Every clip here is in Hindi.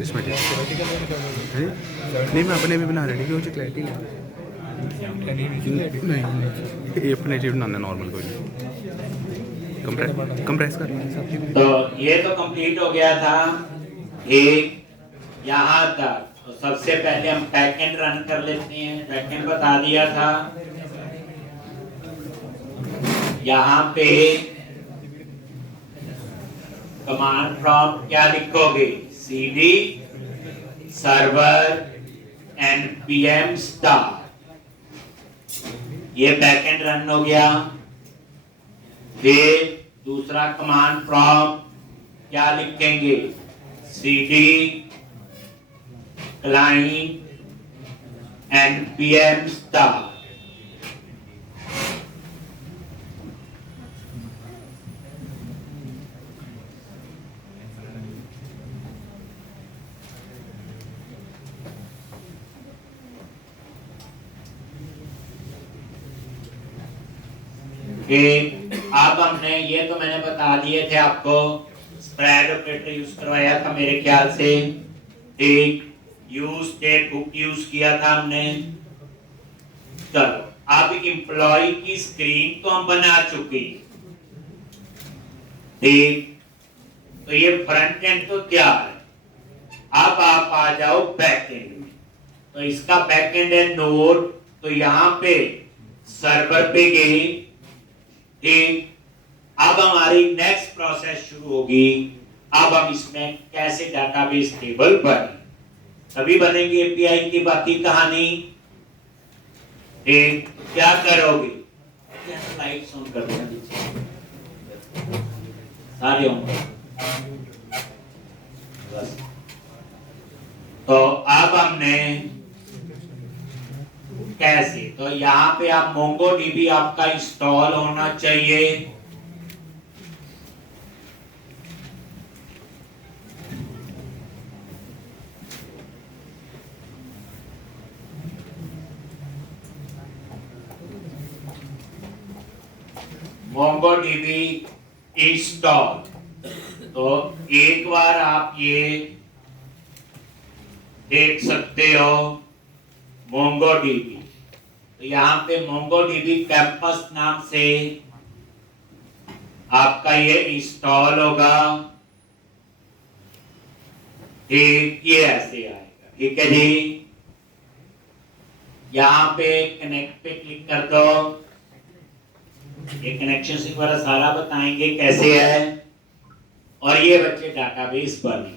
इसमें नहीं, मैं अपने भी बना रहा हूँ क्योंकि क्लैरिटी नहीं, ये अपने जी बनाना नॉर्मल कोई कंप्रेस कर लें। तो ये तो कंप्लीट हो गया था एक यहाँ तक। तो सबसे पहले हम बैकएंड रन कर लेते हैं। बैकएंड बता दिया था, यहाँ पे कमांड प्रॉम्प्ट क्या लिखोगे, cd सर्वर npm स्टार्ट। ये बैकएंड रन हो गया। फिर दूसरा कमांड प्रॉम्प्ट क्या लिखेंगे, cd क्लाइंट npm स्टार्ट। अब हमने ये तो मैंने बता दिए थे आपको, स्प्रेड ऑपरेटर यूज करवाया था मेरे ख्याल से, ठीक। यूज स्टेट बुक यूज किया था हमने। चलो अब एम्प्लॉय की स्क्रीन तो हम बना चुके, ठीक। तो ये फ्रंट एंड तो तैयार है। अब आप आ जाओ बैक एंड में। तो इसका बैक एंड है नोड। तो यहां पे सर्वर पे गए, ठीक। अब हमारी नेक्स्ट प्रोसेस शुरू होगी। अब हम इसमें कैसे डाटाबेस टेबल बने, तभी बनेंगे एपीआई की बाकी कहानी, ठीक। क्या करोगे, लाइट्स ऑन कर देना सारे होंगे बस। तो अब हमने कैसे, तो यहाँ पे आप MongoDB आपका इंस्टॉल होना चाहिए। MongoDB install. तो एक बार आप ये देख सकते हो MongoDB। तो यहाँ पे MongoDB कैंपस नाम से आपका ये इंस्टॉल होगा, ठीक। ये ऐसे आएगा, ठीक है जी। यहाँ पे कनेक्ट पे क्लिक कर दो। ये कनेक्शन से द्वारा सारा बताएंगे कैसे है। और ये बच्चे डाटाबेस बने।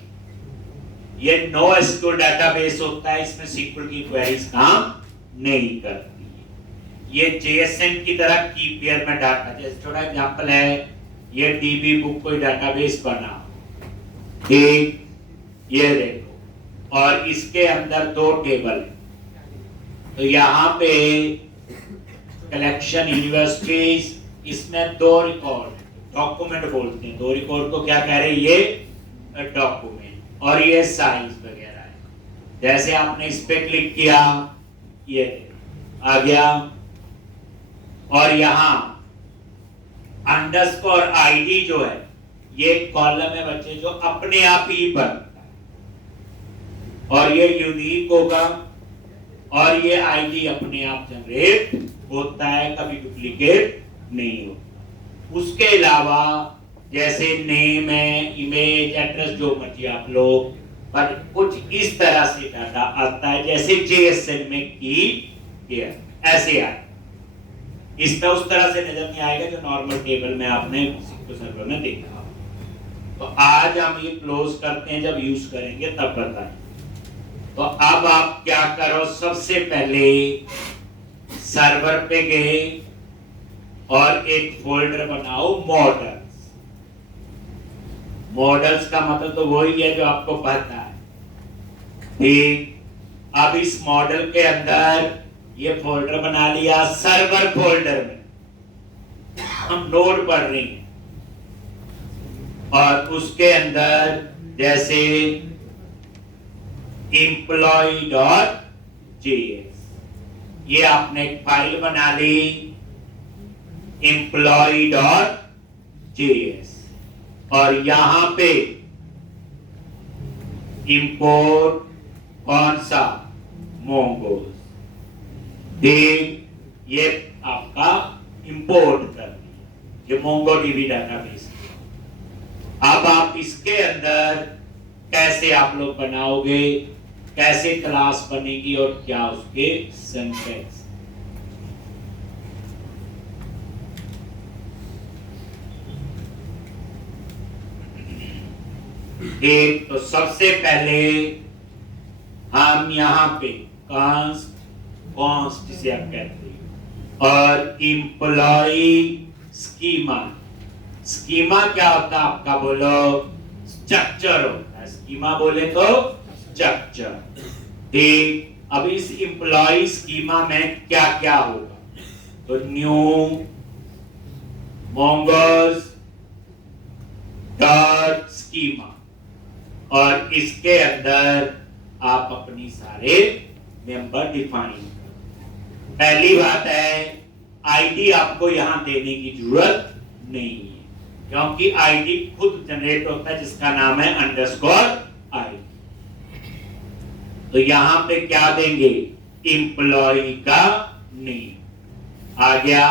ये NoSQL डाटाबेस होता है, इसमें SQL की क्वेरीज काम नहीं करती। ये JSON की तरह की पेयर में डाटा, जैसे छोटा एग्जांपल है, ये DB बुक कोई डाटाबेस बना, ठीक। ये देखो, और इसके अंदर दो टेबल है। तो यहाँ पे कलेक्शन यूनिवर्सिटीज, इसमें दो रिकॉर्ड, डॉक्यूमेंट बोलते हैं। दो रिकॉर्ड को क्या कह रहे हैं, ये डॉक्यूमेंट, और ये साइज वगैरह है। जैसे आपने इस पे क्लिक किया, ये आ गया। और यहाँ अंडरस्कोर आईडी जो है, ये कॉलम है बच्चे जो अपने आप ही बनता है, और ये यूनिक होगा, और ये आईडी अपने आप जनरेट होता है, कभी डुप्लीकेट नहीं होता। उसके अलावा जैसे नेम है, इमेज, एड्रेस, जो मर्जी आप लोग, पर कुछ इस तरह से डाटा आता है जैसे JSON में की गया, ऐसे आए। इस तरह उस तरह से नजर नहीं आएगा जो नॉर्मल टेबल में आपने SQL सर्वर में देखा। तो आज हम ये क्लोज करते हैं, जब यूज करेंगे तब बताएं। तो अब आप क्या करो, सबसे पहले सर्वर पे गए और एक फोल्डर बनाओ मॉडल्स। मॉडल्स का मतलब तो वही है जो आपको पता है, ठीक। अब इस मॉडल के अंदर ये फोल्डर बना लिया। सर्वर फोल्डर में हम नोड पढ़ रहे हैं, और उसके अंदर जैसे employee.js, ये आपने एक फाइल बना ली employee.js, और यहां पे इंपोर्ट कौन सा, मोंगोज। ये आपका इंपोर्ट कर दिया, ये मोंगोडीबी डाटाबेस। अब आप इसके अंदर कैसे आप लोग बनाओगे, कैसे क्लास बनेगी और क्या उसके सिंटैक्स। एक तो सबसे पहले हम यहाँ पे कॉन्स्ट जिसे आप कहते हैं, और एम्प्लॉई स्कीमा। स्कीमा क्या होता है आपका, बोलो, स्ट्रक्चर होता है। स्कीमा बोले तो स्ट्रक्चर। ठीक, अब इस एम्प्लॉई स्कीमा में क्या क्या होगा, तो न्यू मोंगोज डॉट स्कीमा, और इसके अंदर आप अपनी सारे मेंबर डिफाइन करो। पहली बात है, आईडी आपको यहां देने की जरूरत नहीं है, क्योंकि आईडी खुद जनरेट होता है जिसका नाम है अंडरस्कोर आईडी। तो यहां पे क्या देंगे, एम्प्लॉय का नेम आ गया।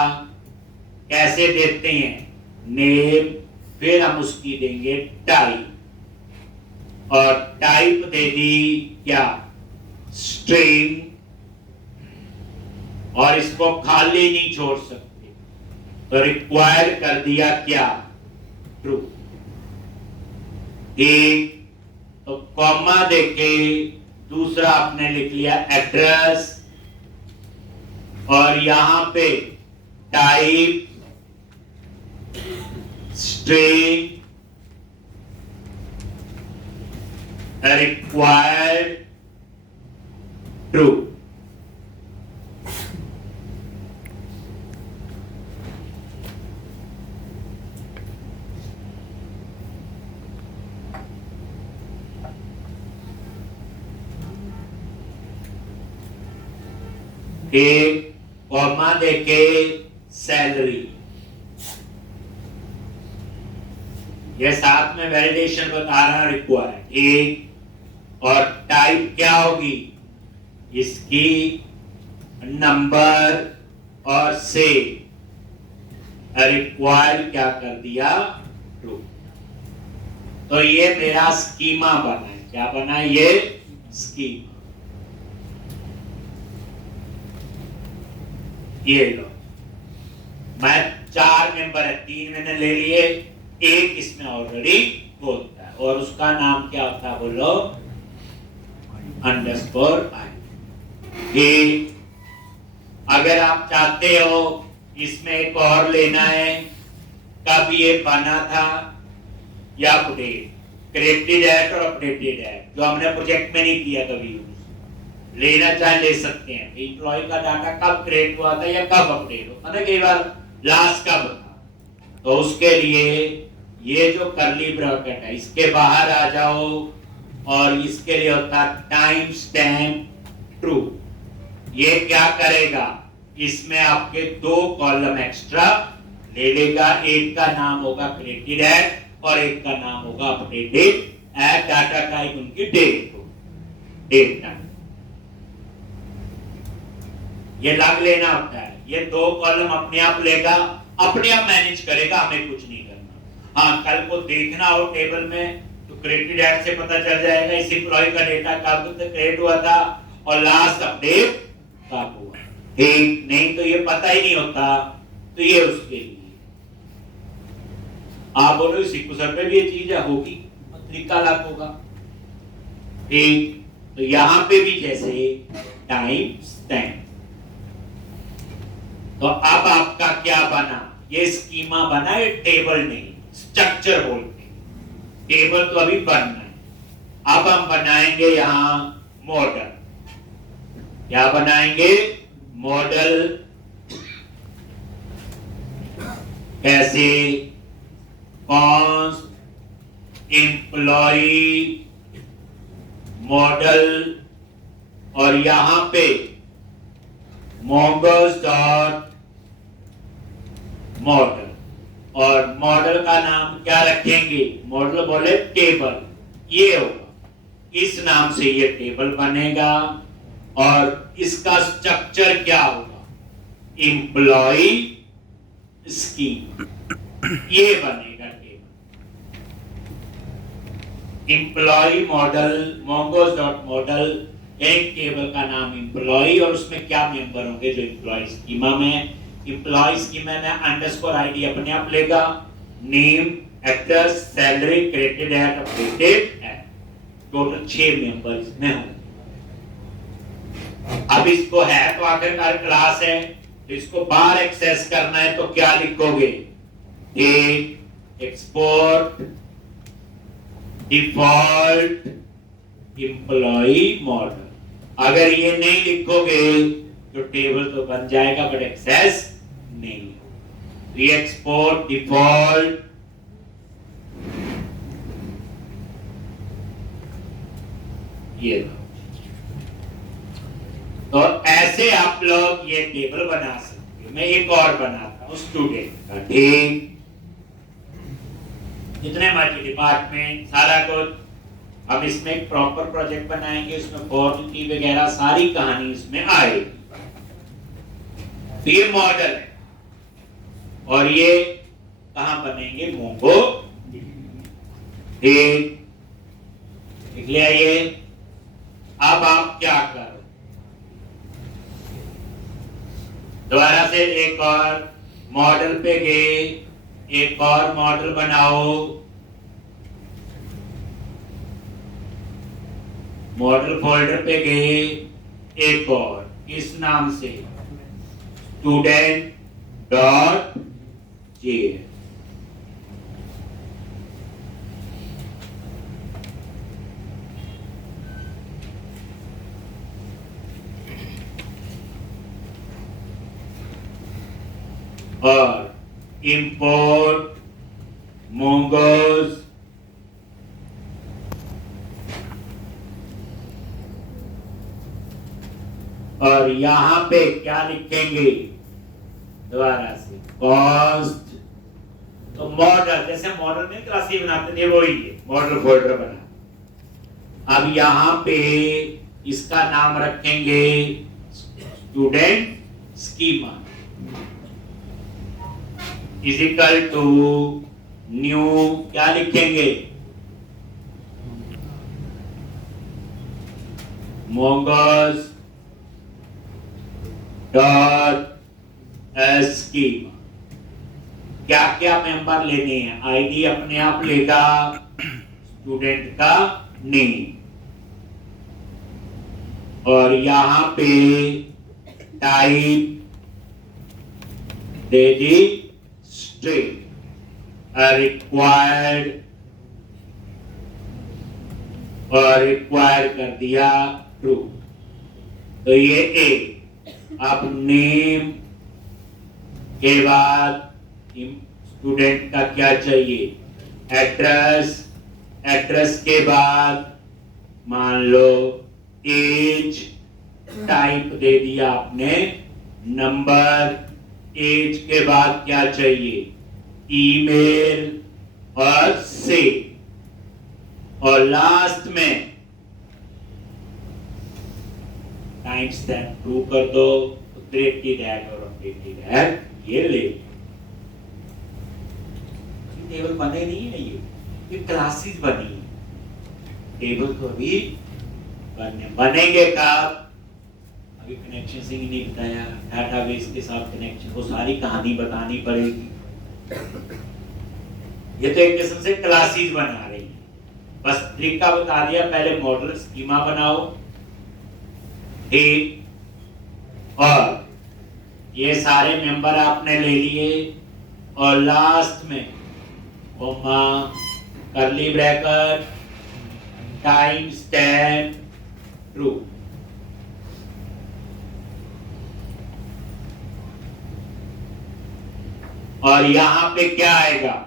कैसे देते हैं, नेम, फिर हम उसकी देंगे टाइप, और टाइप दे दी क्या, स्ट्रिंग, और इसको खाली नहीं छोड़ सकते, तो रिक्वायर कर दिया क्या, ट्रू। एक तो कॉमा देके दूसरा आपने लिख लिया एड्रेस, और यहां पे टाइप स्ट्रिंग required true। एक कॉमा देके सैलरी, ये साथ में वैलिडेशन बता रहा रिक्वायर्ड। एक और टाइप क्या होगी, इसकी नंबर, और से रिक्वायर्ड क्या कर दिया, ट्रू। तो ये मेरा स्कीमा बना है, क्या बना है, ये स्कीमा। ये लो, मैं 4 मेंबर है, 3 मैंने ले लिए, एक इसमें ऑलरेडी होता है, और उसका नाम क्या होता है, बोलो, अंडरस्कोर आई। अगर आप चाहते हो इसमें एक और लेना है, कब ये बना था, या अपडेट, क्रिएटेड एट और अपडेटेड एट, जो हमने प्रोजेक्ट में नहीं किया कभी यूज, लेना चाहे ले सकते हैं। एम्प्लॉय का डाटा कब क्रिएट हुआ था या कब अपडेट होता था, कई बार लास्ट कब था, तो उसके लिए ये जो करली ब्रैकेट है इसके बाहर आ जाओ, और इसके लिए होता टाइम स्टैम्प ट्रू। ये क्या करेगा, इसमें आपके 2 कॉलम एक्स्ट्रा ले लेगा, एक का नाम होगा क्रिएटेड एट और एक का नाम होगा अपडेटेड एट। डाटा टाइप उनकी डेट हो, डेट टाइम, ये लग लेना होता है। ये 2 कॉलम अपने आप लेगा, अपने आप मैनेज करेगा, हमें कुछ नहीं करना। हाँ, कल को देखना हो टेबल में तो क्रिएटेड एट से पता चल जाएगा इस एम्प्लॉय का डेटा कब क्रिएट हुआ था और लास्ट अपडेट कब हुआ। ठीक, नहीं तो ये पता ही नहीं होता, तो ये उसके लिए आप बोलो सिक्वेंसर पे भी ये चीज होगी, तरीका अलग होगा। ठीक, तो यहां पे भी जैसे टाइम स्टैम्प, तो अब आपका क्या बना, ये स्कीमा बना, ये टेबल नहीं, स्ट्रक्चर बोलते हैं। टेबल तो अभी बनना है। अब हम बनाएंगे यहां मॉडल। क्या बनाएंगे, मॉडल। कैसे, कॉन्स्ट एम्प्लॉई मॉडल, और यहां पे mongoose डॉट मॉडल, और मॉडल का नाम क्या रखेंगे, मॉडल बोले टेबल, ये होगा। इस नाम से ये टेबल बनेगा और इसका स्ट्रक्चर क्या होगा, एम्प्लॉय स्कीम, ये बनेगा table. Employee model, mongoose dot model, एक टेबल का नाम एम्प्लॉय और उसमें क्या मेंबर होंगे जो एम्प्लॉय स्कीमा में। एम्प्लॉय स्कीमा में अंडरस्कोर आईडी अपने आप लेगा, नेम, एड्रेस, सैलरी, क्रेडिट है, अपडेटेड है, टोटल 6 मेंबर इसमें होंगे। अब इसको है तो आखिरकार क्लास है, तो इसको बाहर एक्सेस करना है तो क्या लिखोगे, एक्सपोर्ट डिफॉल्ट एम्प्लॉय मॉडल। अगर ये नहीं लिखोगे तो टेबल तो बन जाएगा बट एक्सेस नहीं। तो ये एक्सपोर्ट डिफॉल्ट ये, तो ऐसे आप लोग ये टेबल बना सकते हो। मैं एक और बनाता हूं स्टूडेंट का, ठीक, जितने मर्जी डिपार्टमेंट सारा कुछ। अब इसमें एक प्रॉपर प्रोजेक्ट बनाएंगे, उसमें फॉर्मेलिटी वगैरह सारी कहानी इसमें आएगी। तो ये मॉडल है और ये कहां बनेंगे, मोंगो, ठीक, लिख लिया ये। अब आप क्या करो, दोबारा से एक और मॉडल पे गए, एक और मॉडल बनाओ, मॉडल फोल्डर पे गए, एक और इस नाम से स्टूडेंट डॉट जे, और इंपोर्ट मोंगोज और यहां पे क्या लिखेंगे, दोबारा से कॉस्ट। तो मॉडल, जैसे मॉडल में क्लास बनाते थे वही है, मॉडल फोल्डर बना। अब यहां पे इसका नाम रखेंगे student schema is equal to new, क्या लिखेंगे, मोंगोज डॉट स्कीमा। क्या क्या मेंबर लेने हैं, आईडी अपने आप लेगा, स्टूडेंट का नेम, और यहां पे टाइप दे दी स्ट्रिंग, रिक्वायर्ड, और रिक्वायर्ड कर दिया ट्रू। तो ये एक। अब नेम के बाद स्टूडेंट का क्या चाहिए, एड्रेस, एड्रेस के बाद मान लो एज, टाइप दे दिया आपने नंबर, एज के बाद क्या चाहिए, ईमेल और से, और लास्ट में टाइम स्टैम्प ट्रू कर दो, क्रिएटेड एड और अपडेटेड एड ये ले। टेबल बने नहीं है, ये क्लासेस बनी है, टेबल तो अभी बनेंगे कब, अभी कनेक्शन से ही नहीं बताया, डाटाबेस के साथ कनेक्शन, वो सारी कहानी बतानी पड़ेगी। ये तो एक किस्म से क्लासेस बना रही है, बस तरीका बता दिया, पहले मॉडल स्कीमा बनाओ, ठीक, और ये सारे मेंबर आपने ले लिए, और लास्ट में comma, curly bracket, time stamp true. और यहां पे क्या आएगा,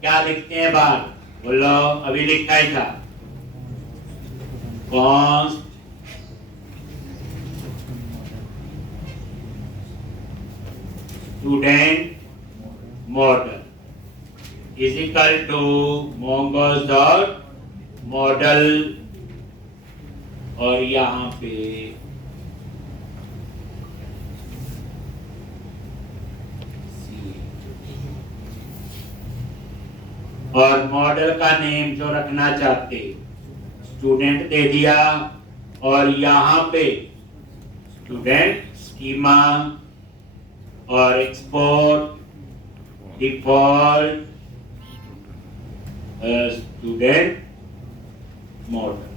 क्या लिखते हैं बाहर? बोलो, अभी लिखा ही था, const student model is equal to mongoose dot model, और यहां पे और मॉडल का नेम जो रखना चाहते स्टूडेंट दे दिया, और यहां पे स्टूडेंट स्कीमा और एक्सपोर्ट डिफॉल्ट स्टूडेंट मॉडल।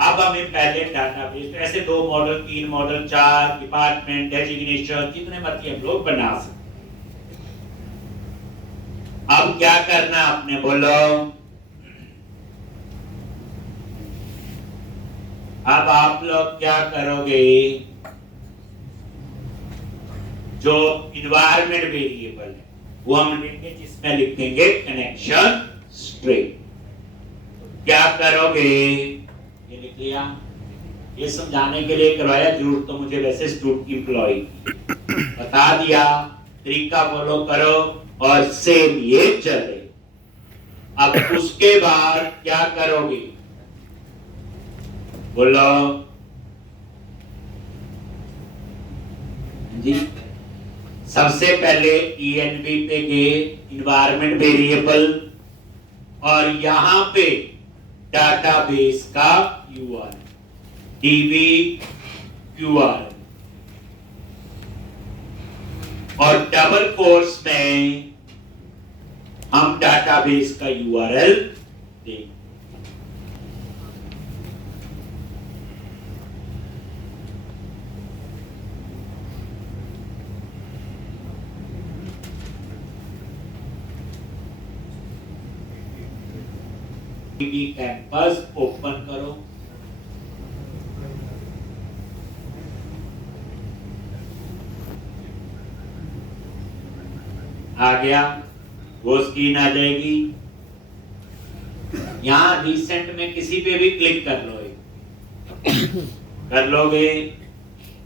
अब हमें पहले डाटाबेस, ऐसे 2 मॉडल, 3 मॉडल, 4 डिपार्टमेंट, डेजिग्नेशन, जितने मर्जी हम लोग बना सकते। अब क्या करना आपने, बोलो। अब आप लोग क्या करोगे, जो इन्वायरमेंट वेरिएबल है वो हम लिखेंगे, जिसमें लिखेंगे कनेक्शन स्ट्रिंग। क्या करोगे, ये लिख लिया, ये समझाने के लिए करवाया, जरूरत तो मुझे वैसे स्टूडेंट एम्प्लॉय बता दिया, तरीका फॉलो करो और सेम ये चले। अब उसके बाद क्या करोगे, बोलो जी। सबसे पहले env पे गए, इन्वायरमेंट वेरिएबल, और यहां पे डाटाबेस का URL db URL, और डबल कोट्स में हम डाटाबेस का URL देंगे। DB कैंपस ओपन करो, आ गया, वो स्क्रीन आ जाएगी। यहां रिसेंट में किसी पे भी क्लिक कर लो, कर लोगे,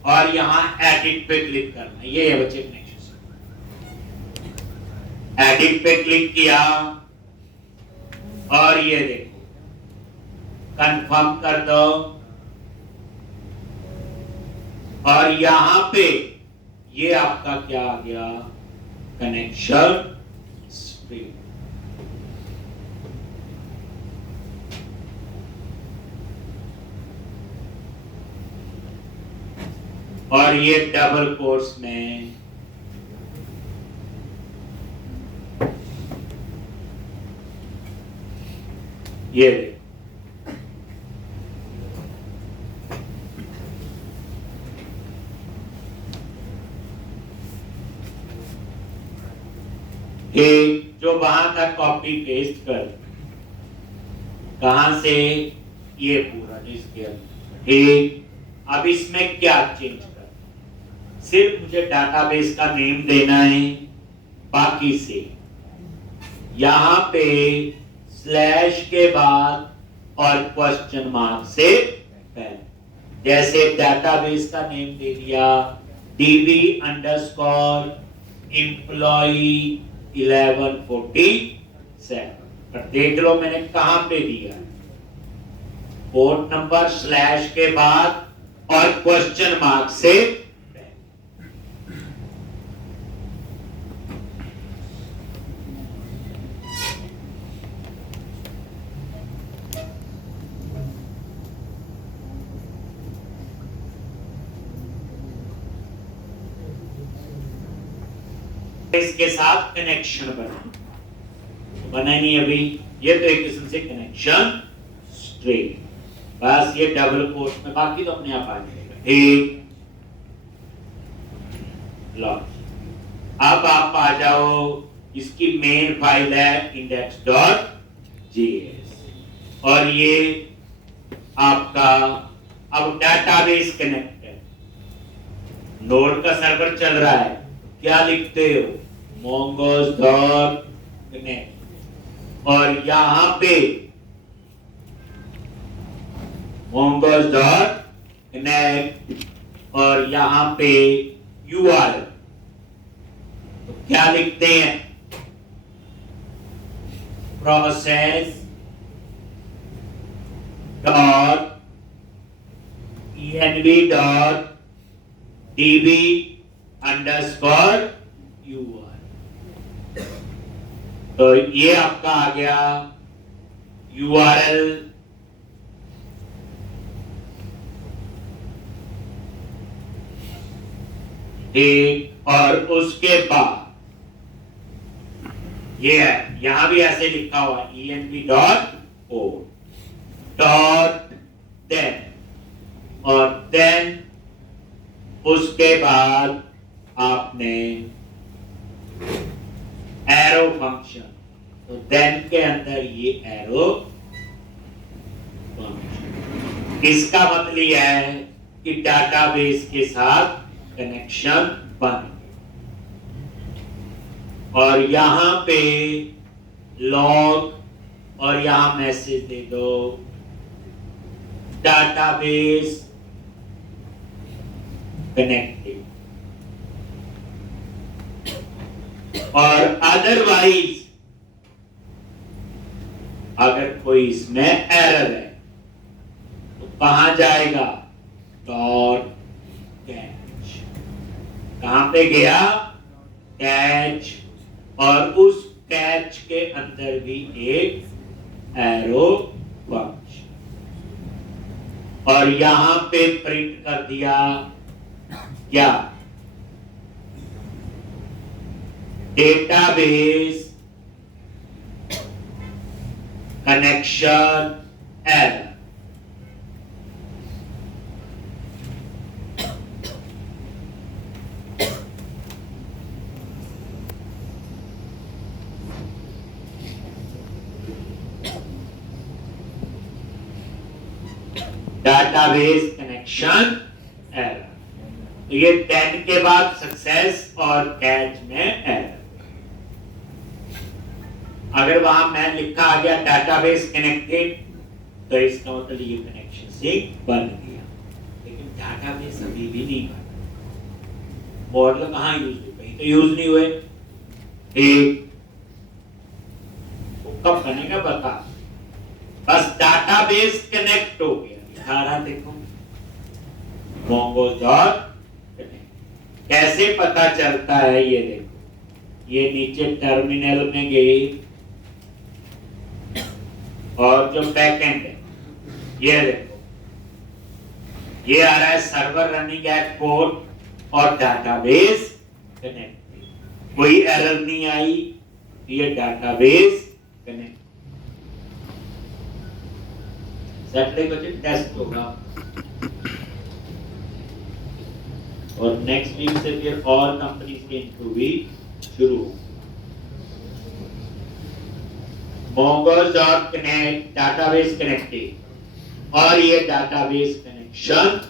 और यहां एडिट पे क्लिक करना, ये है बच्चे कनेक्शन। एडिट पे क्लिक किया और ये देखो कंफर्म कर दो, और यहां पे ये आपका क्या आ गया, कनेक्शन स्ट्रिंग। और ये डबल कोट्स में ये जो वहां तक कॉपी पेस्ट कर, कहां से, ये पूरा इसके अंदर। अब इसमें क्या चेंज कर, सिर्फ मुझे डाटाबेस का नेम देना है, बाकी से यहां पे स्लैश के बाद और क्वेश्चन मार्क से पहले, जैसे डाटाबेस का नेम दे दिया db अंडरस्कोर एम्प्लॉई 1147, पर देख लो मैंने कहां पे दिया, पोर्ट नंबर स्लैश के बाद और क्वेश्चन मार्क से। इसके साथ कनेक्शन बना नहीं अभी, ये तो एक किस्म से कनेक्शन स्ट्रिंग, बस ये डबल कोट में, बाकी तो अपने आप आ जाएगा। ठीक, लो अब आप आ जाओ इसकी मेन फाइल है index.js और ये आपका अब डाटाबेस कनेक्ट है। नोड का सर्वर चल रहा है, क्या लिखते हो mongoose.connect और यहां पे mongoose.connect और यहां पे URL तो क्या लिखते हैं process dot env dot db underscore URL तो ये आपका आ गया URL एक और उसके बाद ये है यहां भी ऐसे लिखा हुआ env.o डॉट देन और देन उसके बाद आपने एरो फंक्शन तो देन के अंदर ये एरो फंक्शन इसका मतलब यह है कि डाटाबेस के साथ कनेक्शन बन और यहां पे लॉग और यहां मैसेज दे दो डाटाबेस कनेक्टेड और अदरवाइज अगर कोई इसमें एरर है तो कहां जाएगा डॉट कैच कहां पे गया कैच और उस कैच के अंदर भी एक एरो फंक्शन और यहां पे प्रिंट कर दिया क्या database connection error database connection error तो ये 10 के बाद सक्सेस और कैच में एरर अगर वहां मैं लिखा आ गया डाटाबेस कनेक्टेड तो इसका मतलब ये कनेक्शन से बन गया लेकिन डाटाबेस अभी भी नहीं बना मॉडल कहां यूज हुए कहीं तो यूज नहीं हुए एक कब बनेगा बता बस डाटाबेस कनेक्ट हो गया दिखा देखो mongoose.connect कैसे पता चलता है ये देखो ये नीचे टर्मिनल में गई और जो बैकएंड है ये देखो ये आ रहा है सर्वर रनिंग एट पोर्ट और डाटाबेस कनेक्ट कोई एरर नहीं आई ये डाटाबेस कनेक्ट सैटरडे को टेस्ट होगा और नेक्स्ट वीक से फिर और कंपनीज के इंटरव्यू भी शुरू mongoose.connect डाटाबेस कनेक्टेड और ये डाटाबेस कनेक्शन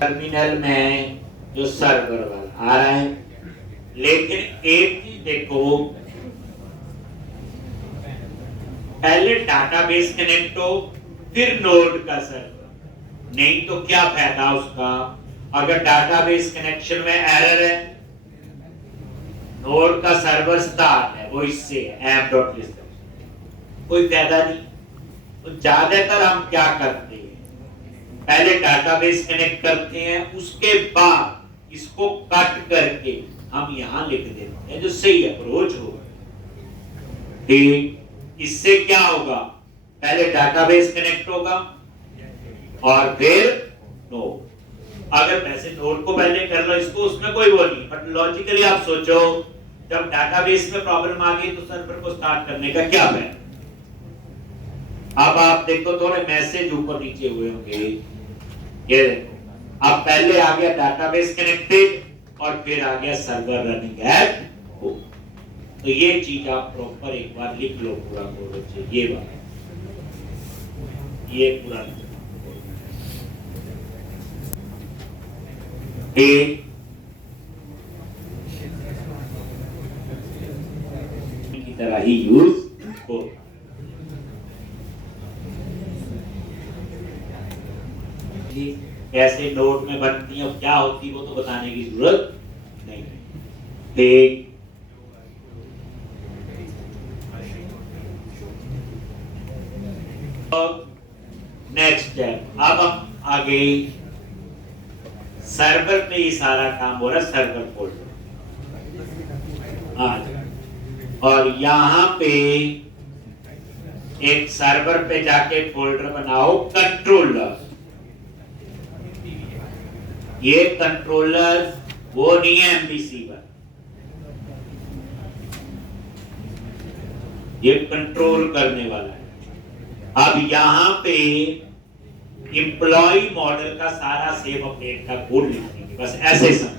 टर्मिनल में जो सर्वर वाला आ रहा है लेकिन एक चीज देखो पहले डाटाबेस कनेक्ट हो फिर नोड का सर्वर नहीं तो क्या फायदा उसका अगर डाटाबेस कनेक्शन में एरर है नोड का सर्वर स्टार्ट है वो इससे app.list कोई फायदा नहीं तो ज्यादातर हम क्या करते हैं पहले डाटाबेस कनेक्ट करते हैं उसके बाद इसको कट करके हम यहां लिख देते हैं जो सही अप्रोच होगा ठीक इससे क्या होगा पहले डाटाबेस कनेक्ट होगा और फिर नोड अगर वैसे नोड को पहले कर लो इसको उसमें कोई वो नहीं बट लॉजिकली आप सोचो जब डाटाबेस में प्रॉब्लम आ गई तो सर्वर को स्टार्ट करने का क्या फायदा अब आप देखो थोड़े मैसेज ऊपर नीचे हुए होंगे, ये देखो अब पहले आ गया डाटाबेस कनेक्टेड और फिर आ गया सर्वर रनिंग एट होम। तो ये चीज आप प्रॉपर एक बार लिख लो पूरा कोड बच्चे, ये बात ये पूरा की तरह ही यूज हो। कैसे नोट में बनती है और क्या होती है वो तो बताने की जरूरत नहीं है। ठीक, नेक्स्ट स्टेप, अब हम आगे सर्वर पे ही सारा काम हो रहा है, सर्वर फोल्डर और यहां पे एक सर्वर पे जाके फोल्डर बनाओ कंट्रोलर। ये कंट्रोलर वो नहीं है एमबीसी पर, ये कंट्रोल करने वाला है। अब यहां पे एम्प्लॉय मॉडल का सारा सेव अपडेट का कोड लिखेंगे, बस ऐसे समझ।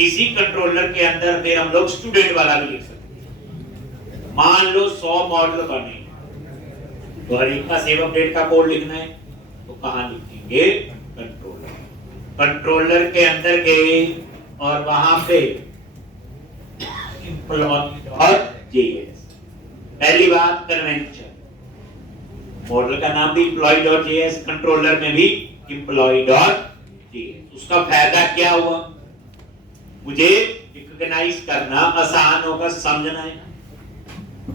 इसी कंट्रोलर के अंदर फिर हम लोग स्टूडेंट वाला भी लिख सकते हैं। मान लो 100 मॉडल बने तो हर एक का सेव अपडेट का कोड लिखना है, तो कहां लिखेंगे? कंट्रोलर। कंट्रोलर के अंदर गए और वहां पे employee.js, पहली बात कन्वेंशन, मॉडल का नाम भी employee.js, कंट्रोलर में भी employee.js। उसका फायदा क्या हुआ? मुझे रिकॉग्नाइज करना आसान होगा, समझना है।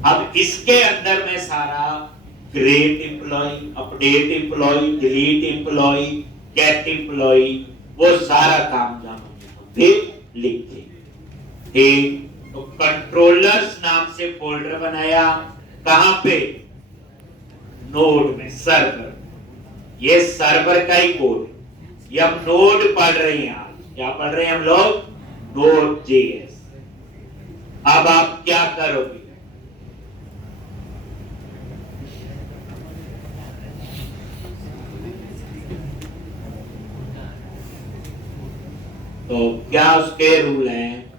अब इसके अंदर मैं सारा create employee, update employee, delete employee, get employee, वो सारा काम जहां लिखते। ठीक, तो कंट्रोलर्स नाम से फोल्डर बनाया, कहां पे? नोड में, सर्वर। ये सर्वर का ही कोड, ये हम नोड पढ़ रहे हैं। आज क्या पढ़ रहे हैं हम लोग? Node JS. अब आप क्या करोगे? तो क्या उसके रूल हैं?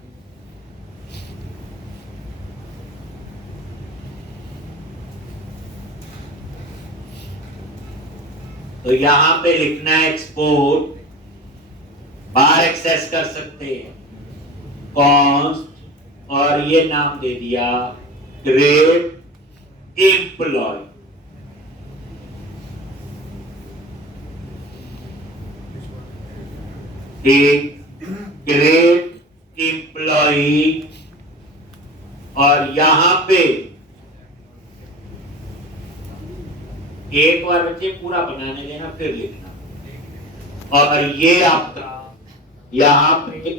तो यहां पे लिखना है एक्सपोर्ट, बाहर एक्सेस कर सकते हैं कॉन्स्ट, और ये नाम दे दिया ग्रेड एम्प्लॉय। ग्रेड एम्प्लॉय, और यहां पे एक बार बच्चे पूरा बनाने देना फिर लिखना, और ये आपका यहां पे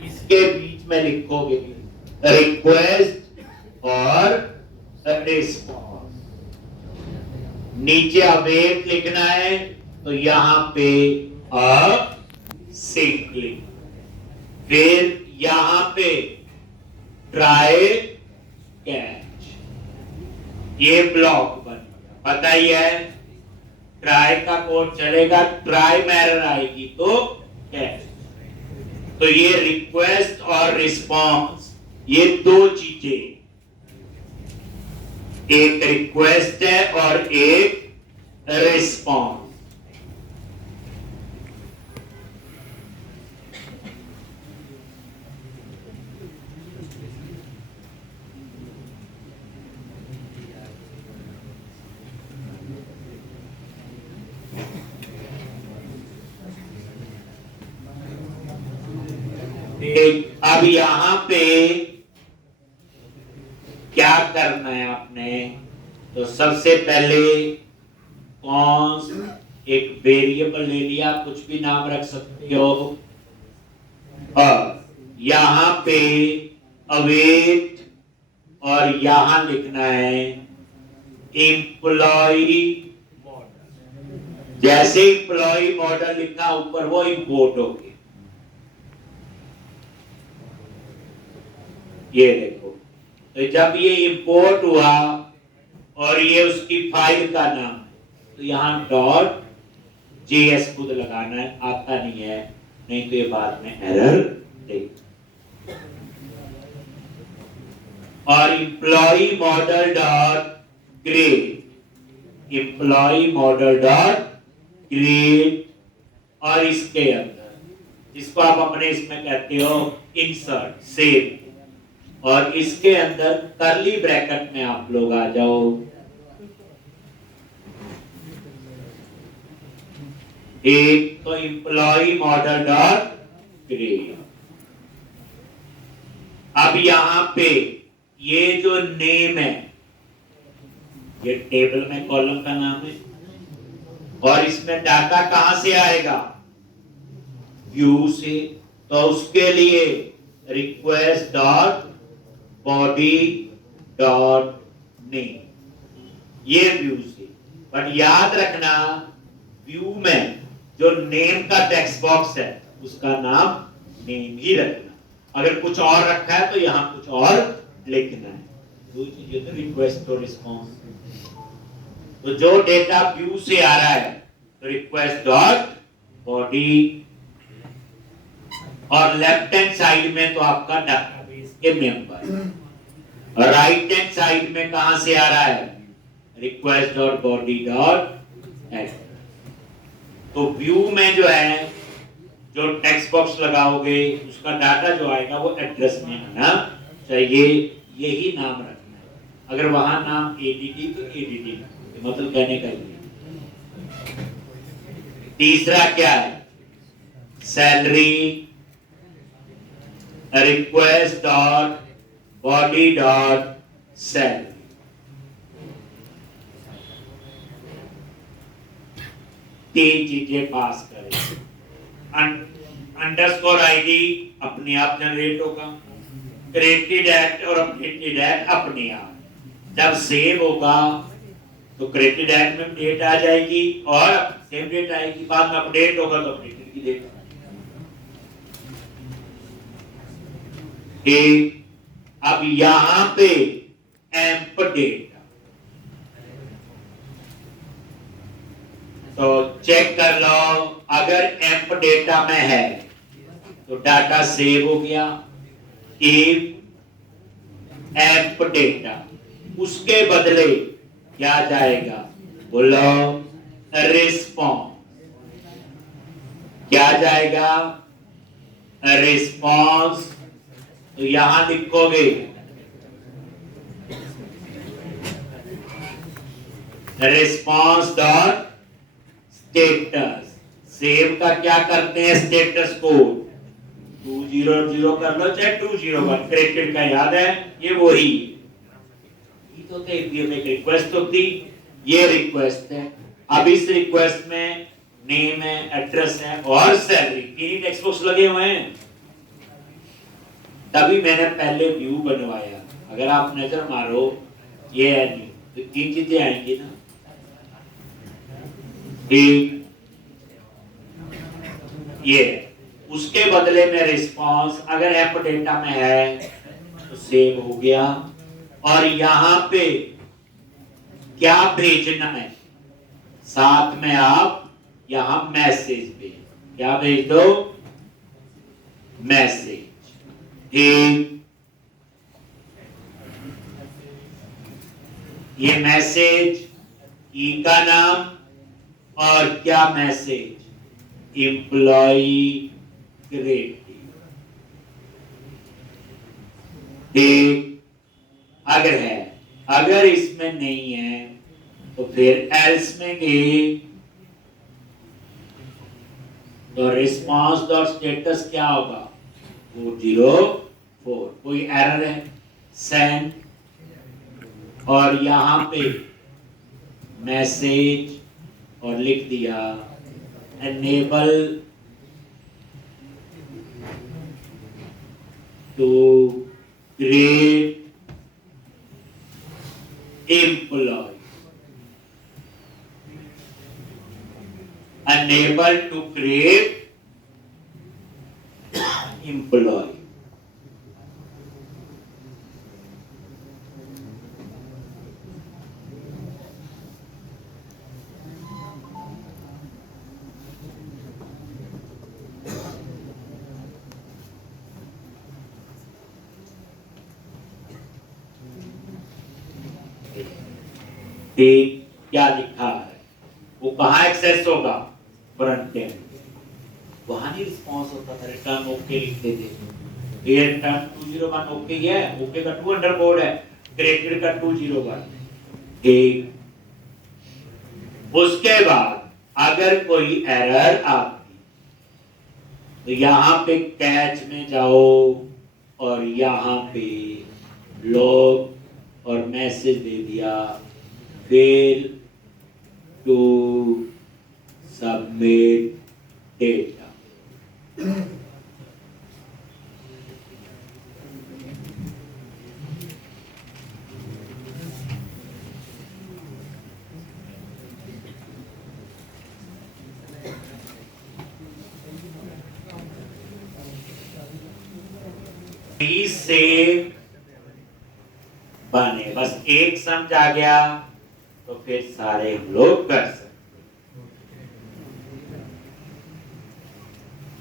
इसके बीच में लिखोगे रिक्वेस्ट और रिस्पॉन्स। नीचे अवेट लिखना है तो यहां पे सिंपली, फिर यहां पे ट्राई कैच, ये ब्लॉक बन, पता ही है ट्राई का कोड चलेगा, ट्राई में एरर आएगी तो कैच। तो ये रिक्वेस्ट और रिस्पॉन्स, ये दो चीजें, एक रिक्वेस्ट है और एक रिस्पॉन्स। अब यहां पे क्या करना है आपने? तो सबसे पहले कॉन्स्ट, एक वेरिएबल ले लिया, कुछ भी नाम रख सकते हो, और यहां पे अवेट, और यहां लिखना है एम्प्लॉय मॉडल। जैसे एम्प्लॉय मॉडल लिखा ऊपर, वो इंपोर्ट हो गया। ये देखो, तो जब ये इंपोर्ट हुआ और ये उसकी फाइल का नाम है, तो यहाँ डॉट जेएस खुद लगाना है, आता नहीं है, नहीं तो ये बाद में एरर देगा। और employee model dot create, employee model dot create, और इसके अंदर इसको आप अपने इसमें कहते हो इंसर्ट सेव, और इसके अंदर कर्ली ब्रैकेट में आप लोग आ जाओ, एक तो एम्प्लॉय मॉडल डॉट क्रिएट। अब यहां पे ये जो नेम है, ये टेबल में कॉलम का नाम है, और इसमें डाटा कहां से आएगा, व्यू से, तो उसके लिए request dot body dot name, ये व्यू से। बट याद रखना व्यू में जो नेम का टेक्स्ट बॉक्स है उसका नाम नेम ही रखना, अगर कुछ और रखा है तो यहां कुछ और लिखना है। दो चीजें तो रिक्वेस्ट और रिस्पॉन्स, तो जो डेटा व्यू से आ रहा है तो रिक्वेस्ट डॉट बॉडी, और लेफ्ट हैंड साइड में तो आपका डाटाबेस के मेंबर, और राइट हैंड साइड में कहां से आ रहा है, request dot body dot add. तो व्यू में जो है जो टेक्स्ट बॉक्स लगाओगे उसका डाटा जो आएगा वो एड्रेस में आना चाहिए, यही नाम रखना है। अगर वहां नाम एडीडी तो एडीडी, मतलब कहने का ये। तीसरा क्या है, salary request dot body dot salary, तीन चीजें पास करें। अंडरस्कोर आईडी अपने आप जनरेट होगा, क्रिएटेड एट और अपडेटेड एट अपने आप, जब सेव होगा तो क्रिएटेड एट में डेट आ जाएगी और सेम डेट आएगी, बाद में अपडेट होगा तो अपडेटेड की डेट। अब यहां पे एम्प डेटा, तो चेक कर लो, अगर एम्प डेटा में है तो डाटा सेव हो गया, एम्प डेटा, उसके बदले क्या जाएगा, बोलो रिस्पॉन्स, क्या जाएगा, रिस्पॉन्स। तो यहां लिखोगे रिस्पॉन्स डॉट स्टेटस, सेव का क्या करते हैं, स्टेटस को 200 कर लो चाहे 201, क्रिएटेड का याद है, ये वही तो थे, एक रिक्वेस्ट होती, ये रिक्वेस्ट है। अब इस रिक्वेस्ट में नेम है, एड्रेस है और सैलरी, तीन टेक्स्ट बॉक्स लगे हुए हैं, तभी मैंने पहले व्यू बनवाया। अगर आप नजर मारो ये है नहीं, तो तीन चीजें आएंगी ना, ये उसके बदले में रिस्पांस, अगर एप डेटा में है तो सेव हो गया, और यहां पे क्या भेजना है, साथ में आप यहां मैसेज भेज, क्या भेज दो, मैसेज। ये मैसेज ई का नाम, और क्या मैसेज, एम्प्लॉय क्रिएटिव। अगर है, अगर इसमें नहीं है तो फिर एल्स में गए तो रिस्पांस डॉट स्टेटस क्या होगा, 404, कोई एरर है, सेंड, और यहां पे मैसेज और लिख दिया enable to create employee, enable to create employee। ठीक, क्या लिखा है वो कहाँ एक्सेस होगा, फ्रंट एंड, वहां नहीं रिस्पॉन्स होता था, रिटर्न ओके लिखते थे, ये रिटर्न 201 ओके है, ओके का 2 अंडर कोड है, क्रिएटेड का 201, ठीक। उसके बाद अगर कोई एरर आती तो यहां पे कैच में जाओ और यहां पे लॉग और मैसेज दे दिया, फेल टू सबमिट डेटा। से बने, बस एक समझ आ गया तो फिर सारे हम लोग कर सकते।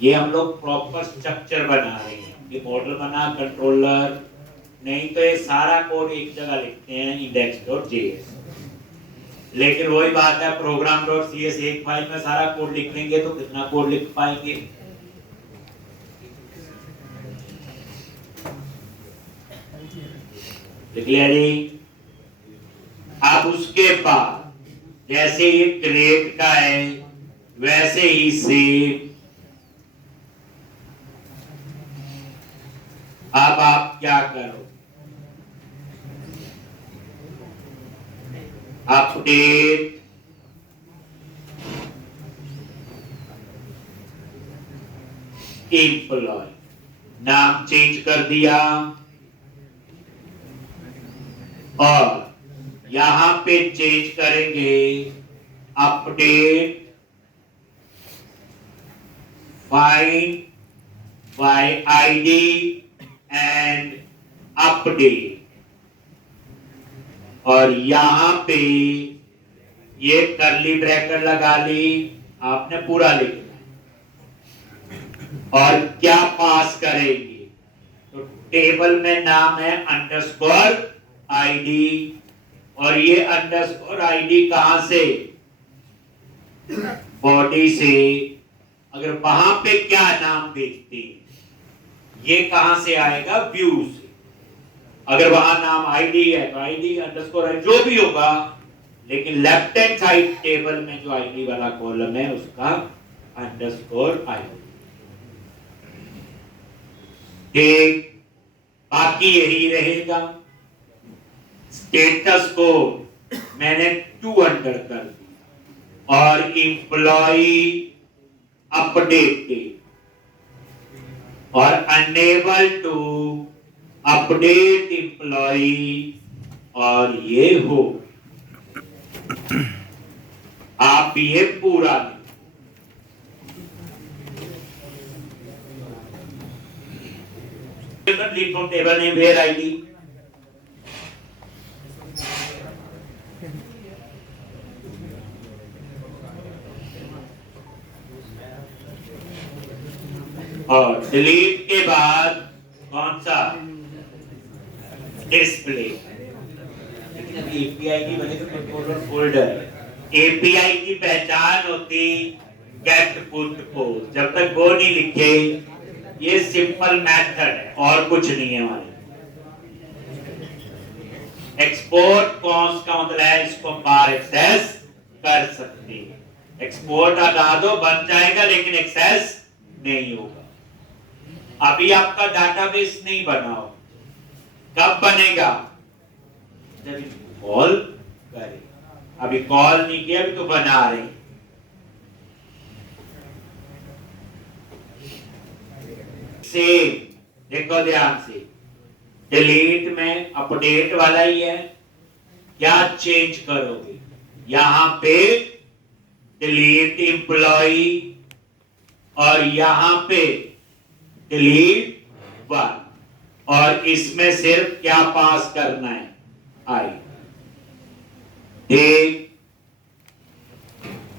ये हम लोग प्रॉपर स्ट्रक्चर बना रहे हैं, ये मॉडल बना, कंट्रोलर, नहीं तो ये सारा कोड एक जगह लिखते हैं index.js, लेकिन वही बात है program.cs एक फाइल में सारा कोड लिख लेंगे तो कितना कोड लिख पाएंगे। लिख लिया जी। अब उसके बाद जैसे ये क्रिएट का है वैसे ही सेव, अब आप क्या करो, अपडेट एम्प्लॉय, नाम चेंज कर दिया और यहां पे चेंज करेंगे update find by ID and update, और यहां पे ये करली ब्रैकेट लगा ली, आपने पूरा लिखना और क्या पास करेंगे, तो टेबल में नाम है अंडरस्कोर आईडी, और ये अंडरस्कोर आईडी कहां से, बॉडी से, अगर वहां पे क्या नाम देखते हैं ये कहां से आएगा, व्यू से, अगर वहां नाम आईडी है तो आईडी अंडरस्कोर है जो भी होगा, लेकिन लेफ्ट हैंड साइड टेबल में जो आईडी वाला कॉलम है उसका अंडरस्कोर आईडी, ठीक। बाकी यही रहेगा, स्टेटस को मैंने 2 अंडर कर दिया और एम्प्लॉय अपडेटेड और अनेबल टू अपडेट एम्प्लॉय, और ये हो आप ये पूरा लिखो, टेबल नेम वेयर आईडी, और डिलीट के बाद कौन सा, डिस्प्ले, लेकिन अभी एपीआई की वजह से कंट्रोलर फोल्डर, एपीआई की पहचान होती गेट पुट पोस्ट, जब तक वो नहीं लिखे ये सिंपल मेथड है और कुछ नहीं है हमारे। एक्सपोर्ट कॉन्स का मतलब है इसको बार एक्सेस कर सकते हैं, एक्सपोर्ट हटा दो बन जाएगा लेकिन एक्सेस नहीं होगा। अभी आपका डाटाबेस नहीं बना हो, कब बनेगा, जब कॉल करे, अभी कॉल नहीं किया, अभी तो बना रहे। सेव, देखो ध्यान से, डिलीट में अपडेट वाला ही है, क्या चेंज करोगे, यहां पे डिलीट एम्प्लॉय और यहां पे डिलीट 1, और इसमें सिर्फ क्या पास करना है, आई, ठीक।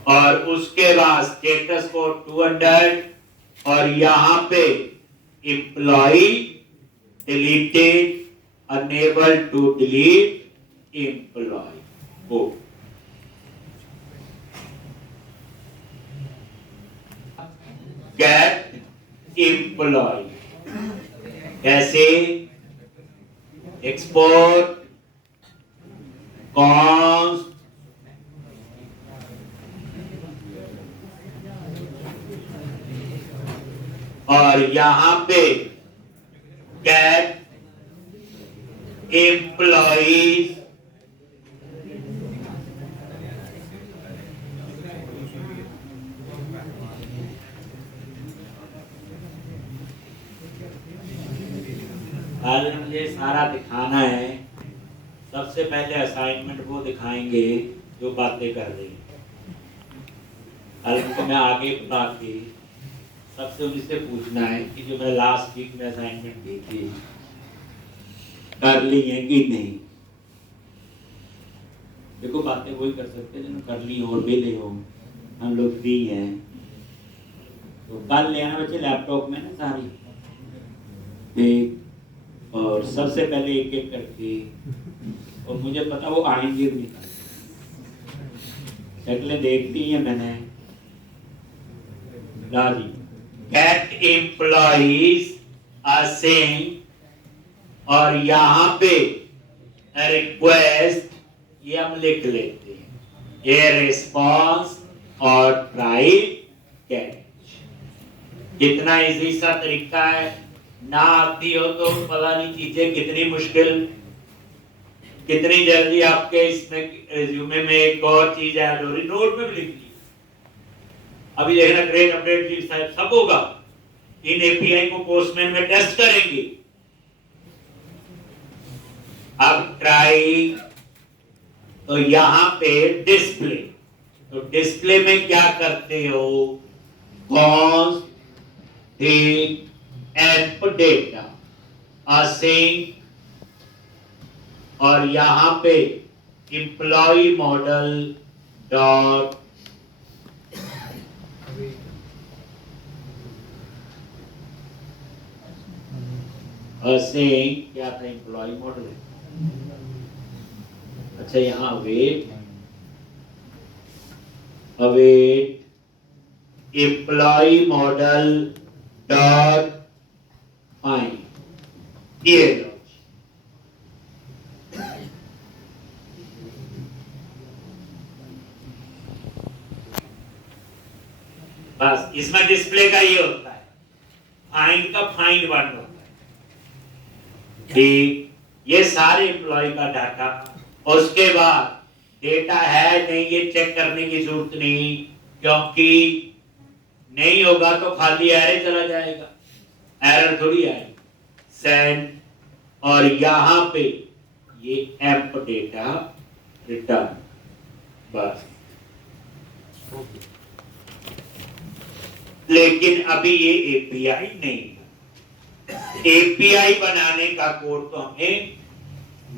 और उसके बाद स्टेटस को 200 और यहां पे employee deleted, unable to delete employee, हो गेट एम्प्लॉय। कैसे? एक्सपोर्ट कॉन्स्ट और यहां पे गेट एम्प्लॉइज आज मुझे सारा दिखाना है। सबसे पहले असाइनमेंट वो दिखाएंगे जो बातें कर रही हैं। को मैं आगे बता के सबसे उनसे पूछना है कि जो मैं लास्ट वीक में असाइनमेंट दी थी कर ली है कि नहीं। देखो बातें वही कर सकते हैं जिन्होंने कर ली और भी ले हो। हम लोग फ्री हैं तो कल ले आना बच्चे लैपटॉप में ना सारी ठीक। और सबसे पहले एक एक करके और मुझे पता वो आएंगे भी शक्लें देखती हैं मैंने। राजी गेट एम्प्लॉइज आर सेइंग और यहाँ पे रिक्वेस्ट ये हम लिख लेते हैं। ये रिस्पॉन्स और ट्राई कैच। कितना इजी सा तरीका है। ना आती हो तो पता नहीं चीजें कितनी मुश्किल कितनी जल्दी आपके इसमें रिज्यूमे में एक और चीज ऐड हो रही नोट में भी लिख ली। अभी देखना क्रिएट अपडेट साहब सब होगा। इन एपीआई को पोस्टमैन में टेस्ट करेंगे। अब ट्राई तो यहां पे डिस्प्ले तो डिस्प्ले में क्या करते हो कॉन्स्ट ठीक एप डेटा असिंक और यहां पे एम्प्लॉय मॉडल डॉट असिंक क्या था एम्प्लॉय मॉडल। अच्छा यहां await employee model dot find ये लो बस। इसमें डिस्प्ले का ये होता है फाइंड का फाइंड वन होता है ठीक। ये सारे एम्प्लॉय का डाटा और उसके बाद डेटा है नहीं ये चेक करने की जरूरत नहीं क्योंकि नहीं होगा तो खाली एरर चला जाएगा। एरर थोड़ी आएगी सेंड और यहां पे ये एम्प डेटा रिटर्न बस। लेकिन अभी ये एपीआई नहीं। एपीआई बनाने का कोड तो हमें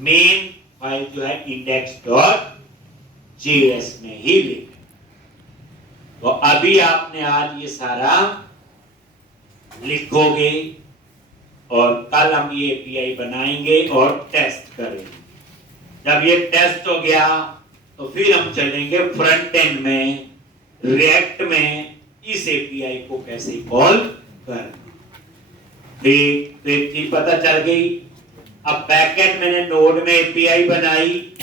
मेन फाइल जो है index.js में ही लिखा। तो अभी आपने आज ये सारा लिखोगे और कल हम ये एपीआई बनाएंगे और टेस्ट करेंगे। जब ये टेस्ट हो गया तो फिर हम चलेंगे फ्रंट एंड में रिएक्ट में इस एपीआई को कैसे कॉल करना। ठीक एक चीज पता चल गई। अब बैकएंड मैंने नोड में एपीआई बनाई।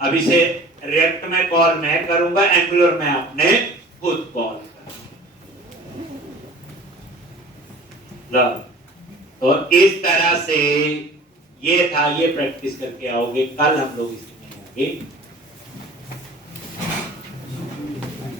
अब इसे रिएक्ट में कॉल मैं करूंगा एंगुलर में आपने खुद कॉल करना। तो इस तरह से ये था। ये प्रैक्टिस करके आओगे कल हम लोग इसमें आगे